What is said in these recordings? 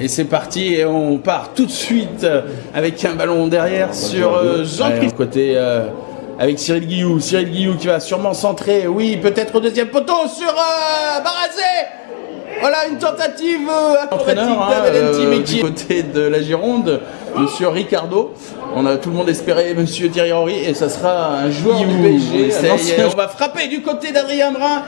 Et c'est parti et on part tout de suite avec un ballon derrière sur Jean-Christophe. Côté avec Cyril Guillou. Cyril Guillou qui va sûrement centrer. Oui, peut-être au deuxième poteau sur Barazé. Voilà une tentative entraîneur du côté de la Gironde, Monsieur Ricardo. On a tout le monde espéré Monsieur Thierry Henry et ça sera un joueur du PSG. On va frapper du côté d'Adrien Brun.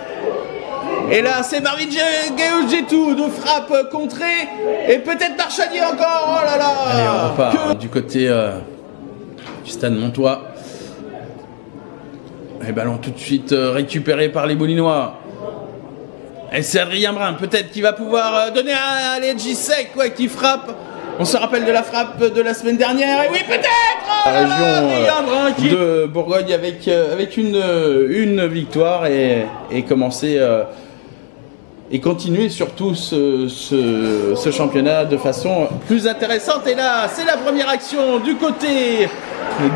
Et là, c'est Marvin Geojetou de frappe contrée. Et peut-être Marchadier encore. Oh là là. Allez, on repart du côté du stade Montois. Et ballon tout de suite récupéré par les Boulinois. Et c'est Adrien Brun, peut-être qui va pouvoir donner à Ledji Sec qui frappe. On se rappelle de la frappe de la semaine dernière. Et oui, peut-être la région de Bourgogne avec une victoire et commencer et continuer surtout ce championnat de façon plus intéressante. Et là, c'est la première action du côté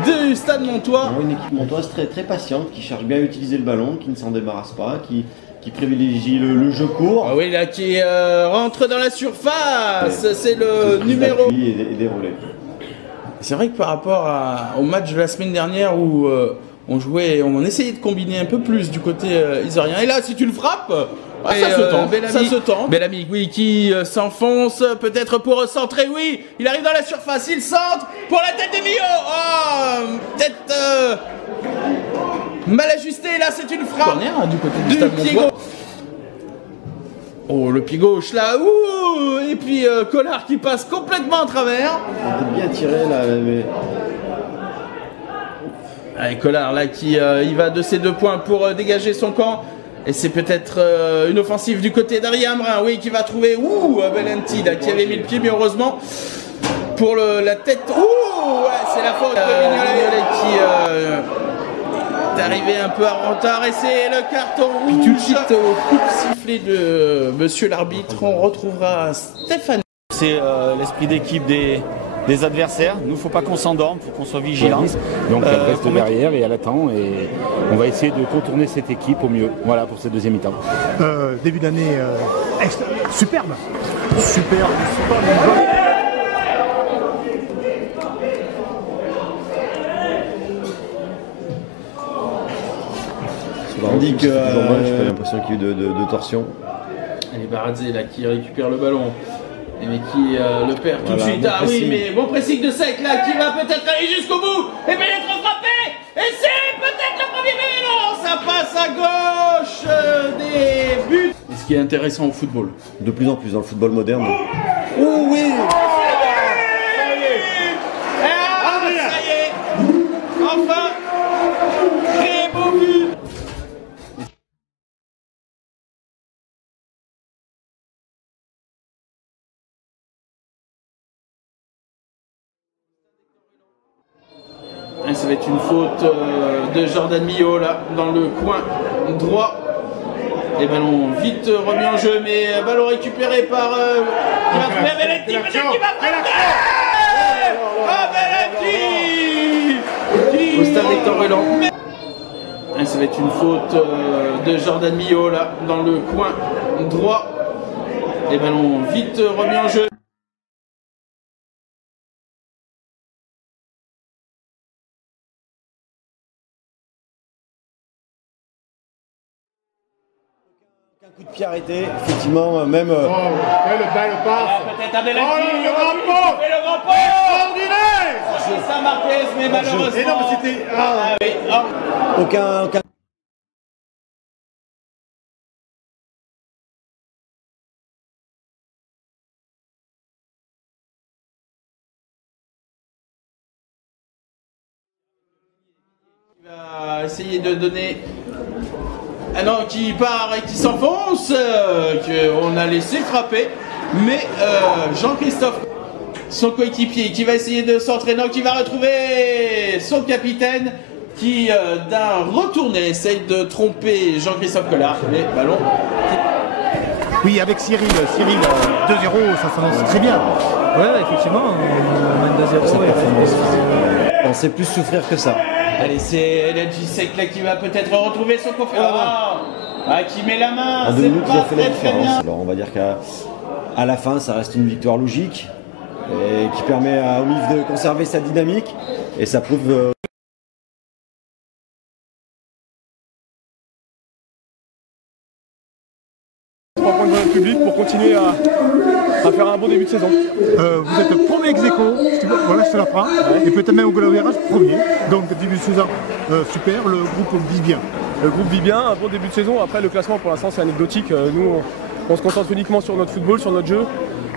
du Stade Montois. Une équipe montoise très, très patiente, qui cherche bien à utiliser le ballon, qui ne s'en débarrasse pas, qui privilégie le jeu court. Ah oui, là, qui rentre dans la surface, c'est le numéro. Et des relais. C'est vrai que par rapport au match de la semaine dernière où on essayait de combiner un peu plus du côté isorien. Et là, si tu le frappes, ça se tente. Bellamy, oui, qui s'enfonce, peut-être pour centrer, oui. Il arrive dans la surface, il centre pour la tête des Millau. Oh, peut-être mal ajusté. Là, c'est une frappe. Corner, du côté du Stade Montois. Oh, le pied gauche là, ouh, et puis Collard qui passe complètement à travers. Il bien tiré là, mais... Allez, Collard là qui il va de ses 2 points pour dégager son camp. Et c'est peut-être une offensive du côté d'Adrien Brun, oui, qui va trouver Valenti là qui avait mis le pied, mais heureusement pour la tête. Ouais, c'est la faute de Mignolet qui est arrivé un peu en retard et c'est le carton. Puis tout de suite au coup de sifflet de monsieur l'arbitre, on retrouvera Stéphane. C'est l'esprit d'équipe des adversaires. Nous, il ne faut pas qu'on s'endorme, il faut qu'on soit vigilant. Donc elle reste derrière et elle attend et on va essayer de contourner cette équipe au mieux. Voilà pour cette deuxième mi-temps. Début d'année superbe. Superbe. On dit que j'ai pas l'impression qu'il y a eu de torsion. Allez, Barazé là qui récupère le ballon. Mais qui le perd tout de suite. Ah oui, mais bon pressing de Sec là qui va peut-être aller jusqu'au bout et peut-être frapper. Et c'est peut-être le premier but. Non, ça passe à gauche des buts. Et ce qui est intéressant au football. De plus en plus dans le football moderne. Oh oui. Ça y est. Enfin, très beau but. Et ça va être une faute de Jordan Millau là dans le coin droit. Et ballon vite remis en jeu, mais ballon récupéré par qui va trouver Valenti, peut-être qui va frapper. Valenti au stade Hector Relan. Et ça va être une faute de Jordan Millau là dans le coin droit. Et ballon vite remis en jeu. Un coup de pied arrêté, effectivement, même. Quelle belle passe. Peut-être à Valenti. Oh, le grand pot. Et le grand pot Extraordinaire. C'est ça Marquez, mais malheureusement. Et non, mais c'était. Ah. Oui. Oh. Aucun. Il va essayer de donner. Ah non, qui part et qui s'enfonce, qu'on a laissé frapper. Mais Jean-Christophe, son coéquipier, qui va essayer de s'entraîner, qui va retrouver son capitaine, qui d'un retourné essaye de tromper Jean-Christophe Collard. Mais ballon. Oui, avec Cyril 2-0, ça s'annonce très bien. Ouais, effectivement, on mène 2-0. On sait plus souffrir que ça. Allez, c'est Ledji Sec là qui va peut-être retrouver son confrère. Qui met la main. En 2 minutes, ils ont fait la différence. Alors on va dire qu'à à la fin, ça reste une victoire logique et qui permet à Omif de conserver sa dynamique. Et ça prouve... 3 points de public pour continuer à faire un bon début de saison. Vous êtes premier ex-aequo, voilà, je te la prends. Et peut-être même au goal average, premier. Donc début de saison super, le groupe vit bien. Le groupe vit bien, un bon début de saison. Après, le classement pour l'instant c'est anecdotique. Nous, on se concentre uniquement sur notre football, sur notre jeu.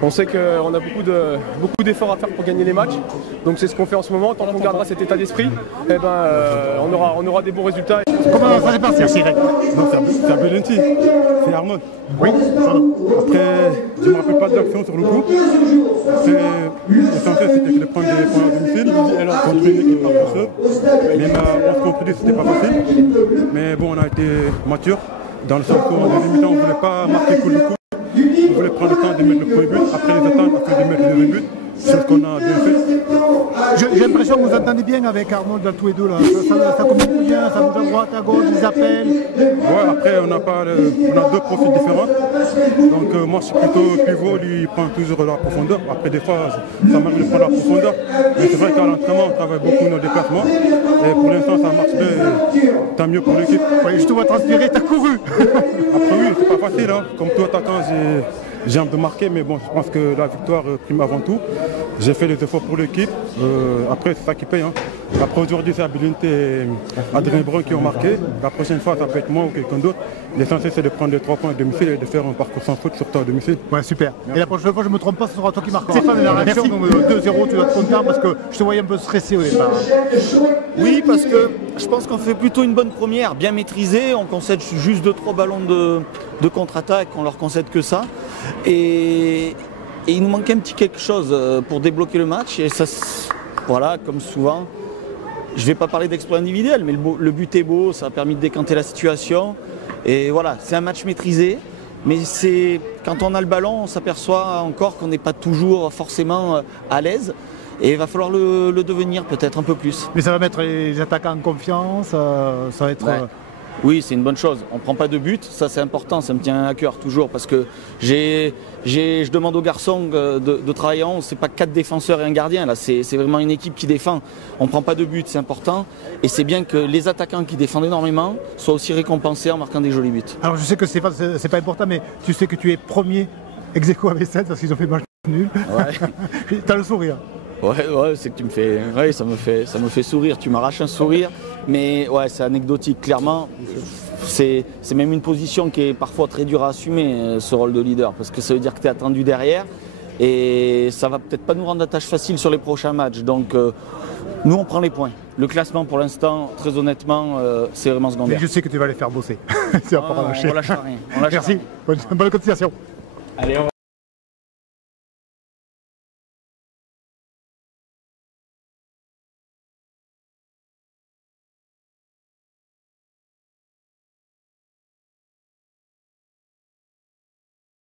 On sait qu'on a beaucoup d'efforts à faire pour gagner les matchs. Donc c'est ce qu'on fait en ce moment. Tant qu'on gardera cet état d'esprit, eh ben, on aura des bons résultats. Comment ça s'est passé, Cyril? Non, c'est un penalty. C'est Armand. Oui, pardon. Après, je ne me rappelle pas d'action sur le coup. L'essentiel, c'était de prendre des points à domicile contre une équipe pas forceuse. Mais on se contre-dit, c'était pas facile. Mais bon, on a été mature. Dans le sens où, en deuxième mi-temps, on ne voulait pas marquer coup du coup. On voulait prendre le temps de mettre le premier but. Après les attentes, après de mettre le deuxième but. C'est ce qu'on a bien fait. J'ai l'impression que vous entendez bien avec Arnold tous les deux là. Ça communique bien, ça bouge à droite, à gauche, ils appellent. Ouais, après on a deux profils différents. Donc moi je suis plutôt pivot, lui il prend toujours la profondeur. Après des fois ça m'arrive de prendre la profondeur. Mais c'est vrai qu'à l'entraînement on travaille beaucoup nos déplacements. Et pour l'instant ça marche bien. Tant mieux pour l'équipe. Ouais, je te vois transpirer, t'as couru. Après oui, c'est pas facile hein. Comme tout attaquant j'ai envie de marquer, mais bon, je pense que la victoire prime avant tout. J'ai fait les efforts pour l'équipe. Après, c'est ça qui paye. Hein. Après, aujourd'hui, c'est Abilinté et Adrien Brun qui ont marqué. La prochaine fois, ça peut être moi ou quelqu'un d'autre. L'essentiel, c'est de prendre les 3 points à domicile et de faire un parcours sans faute, surtout à domicile. Ouais, super. Merci. Et la prochaine fois, je ne me trompe pas, ce sera toi qui marquera. Stéphane, la réaction, 2-0, tu dois être content parce que je te voyais un peu stressé au départ. Oui, parce que je pense qu'on fait plutôt une bonne première, bien maîtrisée. On concède juste 2-3 ballons de contre-attaque, on leur concède que ça. Et il nous manque un petit quelque chose pour débloquer le match. Et ça, voilà, comme souvent, je ne vais pas parler d'exploit individuel, mais le but est beau, ça a permis de décanter la situation. Et voilà, c'est un match maîtrisé. Mais quand on a le ballon, on s'aperçoit encore qu'on n'est pas toujours forcément à l'aise. Et il va falloir le devenir peut-être un peu plus. Mais ça va mettre les attaquants en confiance, ça va être... Ouais. Oui, c'est une bonne chose. On ne prend pas de but, ça c'est important, ça me tient à cœur toujours parce que je demande aux garçons de travailler en 11, c'est pas 4 défenseurs et un gardien, là c'est vraiment une équipe qui défend. On ne prend pas de but, c'est important et c'est bien que les attaquants qui défendent énormément soient aussi récompensés en marquant des jolis buts. Alors je sais que c'est pas important, mais tu sais que tu es premier ex-aequo avec 7 parce qu'ils ont fait match nul. Ouais. T'as le sourire. Ouais, c'est que tu me fais. Ouais, ça me fait sourire. Tu m'arraches un sourire, mais ouais, c'est anecdotique. Clairement, c'est même une position qui est parfois très dure à assumer, ce rôle de leader, parce que ça veut dire que tu es attendu derrière, et ça va peut-être pas nous rendre la tâche facile sur les prochains matchs. Donc, nous, on prend les points. Le classement, pour l'instant, très honnêtement, c'est vraiment secondaire. Mais je sais que tu vas les faire bosser. On lâche rien. Merci. Bonne continuation. Allez, au revoir.